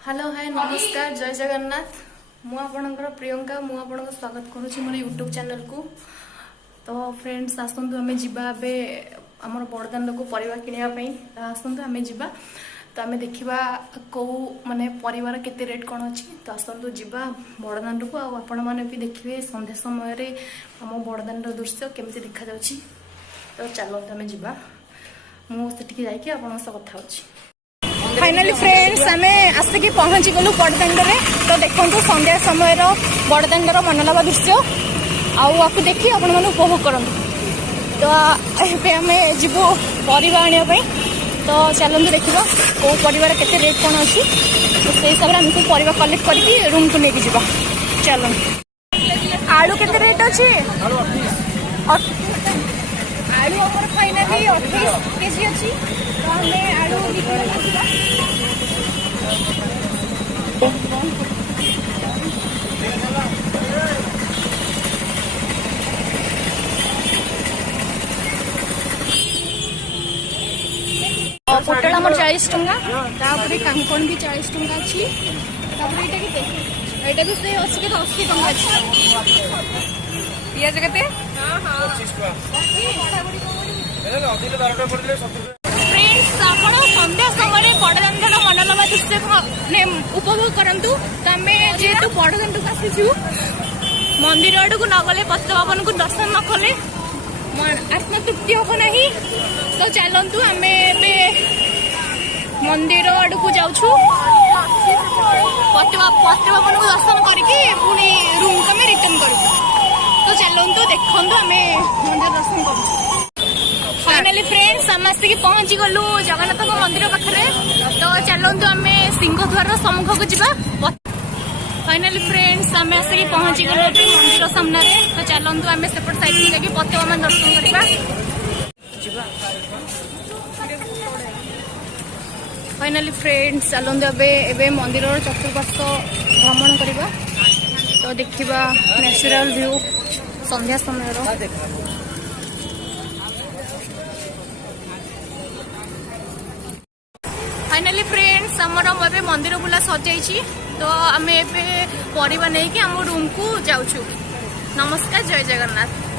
Hello hi नमस्कार जय जगन्नाथ मु आपणकर प्रियंका मु आपन स्वागत करुच्ची मोर यूट्यूब चैनल को। तो फ्रेंड्स आसतु आम जावा आमर बड़दान को परिवा किणापी आसतु आम जा तो आम देखा कौ माने परिवार केते रेट कौन अच्छी। तो आसतु जा बड़दान को आपण मैंने भी देखिए संध्या समय आम बड़दान दृश्य केमी देखा जाउछि। तो चलते आम जा मुझे जाकि आप कथा होची। फाइनाली फ्रेंड्स आम आसिक पहुंची गलु बड़दाण्डे। तो देखो संध्या समय बड़दाण्डर मनलोभा दृश्य आपको देखी आपण मैंने उपभोग करूँ। तो ये आम जीवु परिवा आने। तो चलते देखा कौ परिवार केते रेट कौन अच्छी। तो से हिसाब से आम सब परिवा कलेक्ट करके रूम को लेकिन जावा। चलो आलू केते रेट अच्छी। आलू आम फाइनाली 28 केजी अच्छी। तो हमें आलू पोटल आम 40 टंका कांकण भी 40 टंका अच्छी। यहाँ भी से 80 टंका अच्छी। पियाज के फ्रेंड्स आप संध्या समय बड़दाण्डर मनलोभा दृश्य उपभोग करूँ। तो आम जेहेतु बड़दाण्ड को आसीचु मंदिर आड़ को नगले पतितपावन को दर्शन न कले आत्मतृप्ति हम ना। तो चलतु आम मंदिर आड़ को जाऊँ पतितपावन को दर्शन करके पुणी रूम को आम रिटर्न करूँ। तो चलतु देखु आम मंदिर दर्शन करूँ। फाइनाली फ्रेंड्स आम आसिक पहुंची गलु जगन्नाथ मंदिर पाखे। तो चलतु आम सिंहद्वार सम्मुख को जा। फाइनाली फ्रेंड्स आम आसिक पहुंची गलु मंदिर सामने। तो चलतु आम सेपट साइड में जाकि पतितपावन दर्शन करवा। फाइनाली फ्रेंड्स चलतु एवं मंदिर चतुर्पार्श्व भ्रमण करवा। तो देखा नेचुरल व्यू संध्या समय। फाइनाली फ्रेंड्स आमर मंदिर बुला सजाई। तो आम परिवार नहीं कि आम रूम को जाऊँ। नमस्कार जय जगन्नाथ।